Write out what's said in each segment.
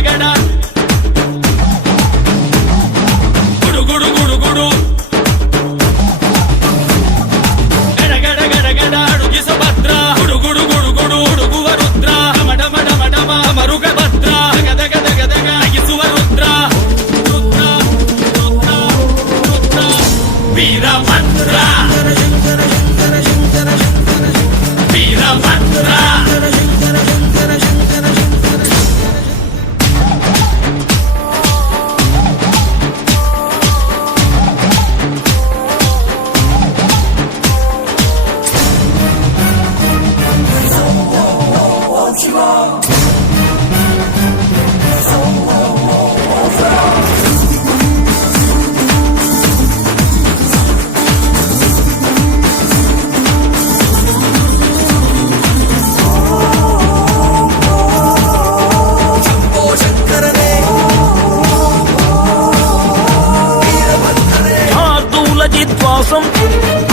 ಗಡ ಗುಡು ಗುಡು ಗುಡು ಗುಡು ಗಡ ಗಡ ಗಡ ಗಡ ಅಡುಗಿಸ ಭದ್ರ ಗುಡು ಗುಡು ಗುಡು ಗುಡು ಹುಡುಗುವ ರುದ್ರ ಮಡ ಮಡ ಮಡ ಮರುಗ ಭದ್ರ ಗದ ಗದ ಗದಗ ಅಗಿಸುವ ರುದ್ರ ರುದ್ರ ರುದ್ರ ರುದ್ರ ವೀರಭದ್ರ ವೀರಭದ್ರ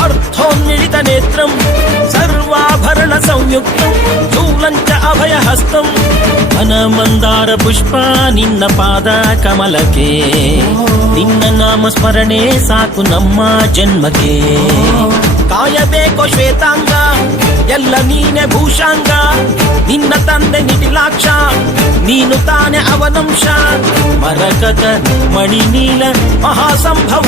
అర్థోన్మిళిత నేత్రం సర్వాభరణ సంయుక్తం చూలంచ అభయహస్తం వనమందార పుష్ಪ ನಿನ್ನ ಪಾದ ಕಮಲಕ್ಕೆ ನಿನ್ನ ನಾಮ ಸ್ಮರಣೆ ಸಾಕು ನಮ್ಮ ಜನ್ಮಕ್ಕೆ ಕಾಯಬೇಕೋ ಶ್ವೇತಾಂಗ ಎಲ್ಲ ನೀನೆ ಭೂಷಾಂಗ ನಿನ್ನ ತಂದೆ ನಿಟಿಲಾಕ್ಷ ನೀನು ತಾನೆ ಅವನಂಶ ಮರಕತ ಮಣಿನೀಲ ಮಹಾಸಂಭವ